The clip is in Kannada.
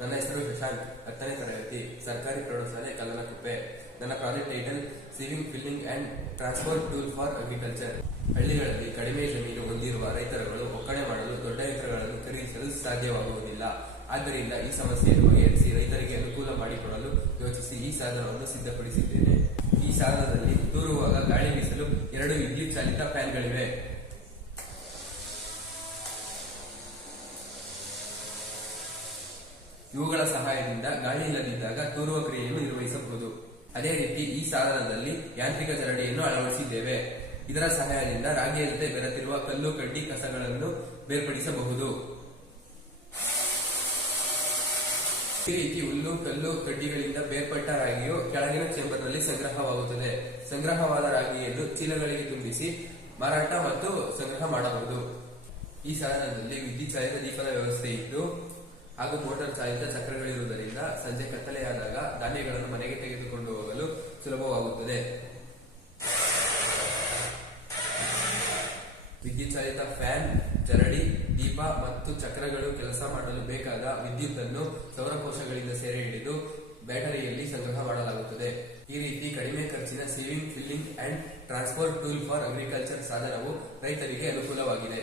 ನನ್ನ ಹೆಸರು ಶಶಾಂಕ್, 10ನೇ ತರಗತಿ, ಸರ್ಕಾರಿ ಪ್ರೌಢಶಾಲೆ ಕಲ್ಲನಕುಪ್ಪೆ. ನನ್ನ project title sewing, filling and transport tool for agriculture. ಹಳ್ಳಿಗಳಲ್ಲಿ ಕಡಿಮೆ ಜಮೀನು ಹೊಂದಿರುವ ರೈತರುಗಳು ಒಕ್ಕಣೆ ಮಾಡಲು ದೊಡ್ಡ ಯಂತ್ರಗಳನ್ನು ಖರೀದಿಸಲು ಸಾಧ್ಯವಾಗುವುದಿಲ್ಲ. ಆದ್ದರಿಂದ ಈ ಸಮಸ್ಯೆಯನ್ನು ಬಗೆಹರಿಸಿ ರೈತರಿಗೆ ಅನುಕೂಲ ಮಾಡಿಕೊಡಲು ಯೋಚಿಸಿ ಈ ಸಾಧನವನ್ನು ಸಿದ್ಧಪಡಿಸಿದ್ದೇನೆ. ಈ ಸಾಧನದಲ್ಲಿ ತೂರುವಾಗ ಗಾಳಿ ಬೀಸಲು 2 ವಿದ್ಯುತ್ ಚಾಲಿತ ಫ್ಯಾನ್ಗಳಿವೆ. ಇವುಗಳ ಸಹಾಯದಿಂದ ಗಾಳಿ ಇಲ್ಲದಿದ್ದಾಗ ತೂರುವ ಕ್ರಿಯೆಯನ್ನು ನಿರ್ವಹಿಸಬಹುದು. ಅದೇ ರೀತಿ ಈ ಸಾಧನದಲ್ಲಿ ಯಾಂತ್ರಿಕ ಜರಡಿಯನ್ನು ಅಳವಡಿಸಿದ್ದೇವೆ. ಇದರ ಸಹಾಯದಿಂದ ರಾಗಿಯ ಜೊತೆ ಬೆರೆತಿರುವ ಕಲ್ಲು, ಕಡ್ಡಿ, ಕಸಗಳನ್ನು ಬೇರ್ಪಡಿಸಬಹುದು. ಈ ರೀತಿ ಹುಲ್ಲು, ಕಲ್ಲು, ಕಡ್ಡಿಗಳಿಂದ ಬೇರ್ಪಟ್ಟ ರಾಗಿಯು ಕೆಳಗಿನ ಚೇಂಬರ್ನಲ್ಲಿ ಸಂಗ್ರಹವಾಗುತ್ತದೆ. ಸಂಗ್ರಹವಾದ ರಾಗಿಯನ್ನು ಚೀಲಗಳಿಗೆ ತುಂಬಿಸಿ ಮಾರಾಟ ಮತ್ತು ಸಂಗ್ರಹ ಮಾಡಬಹುದು. ಈ ಸಾಧನದಲ್ಲಿ ವಿದ್ಯುತ್ ಚಾಲಿತ ದೀಪದ ವ್ಯವಸ್ಥೆ ಇದ್ದು ಹಾಗೂ ಮೋಟಾರ್ ಚಾಲಿತ ಚಕ್ರಗಳಿರುವುದರಿಂದ ಸಂಜೆ ಕತ್ತಲೆಯಾದಾಗ ಧಾನ್ಯಗಳನ್ನು ಮನೆಗೆ ತೆಗೆದುಕೊಂಡು ಹೋಗಲು ಸುಲಭವಾಗುತ್ತದೆ. ವಿದ್ಯುತ್ ಚಾಲಿತ ಫ್ಯಾನ್, ಜರಡಿ, ದೀಪ ಮತ್ತು ಚಕ್ರಗಳು ಕೆಲಸ ಮಾಡಲು ಬೇಕಾದ ವಿದ್ಯುತ್ ಅನ್ನು ಸೌರಕೋಶಗಳಿಂದ ಸೆರೆ ಹಿಡಿದು ಬ್ಯಾಟರಿಯಲ್ಲಿ ಸಂಗ್ರಹ ಮಾಡಲಾಗುತ್ತದೆ. ಈ ರೀತಿ ಕಡಿಮೆ ಖರ್ಚಿನ sewing, filling and transport tool for agriculture ಸಾಧನವು ರೈತರಿಗೆ ಅನುಕೂಲವಾಗಿದೆ.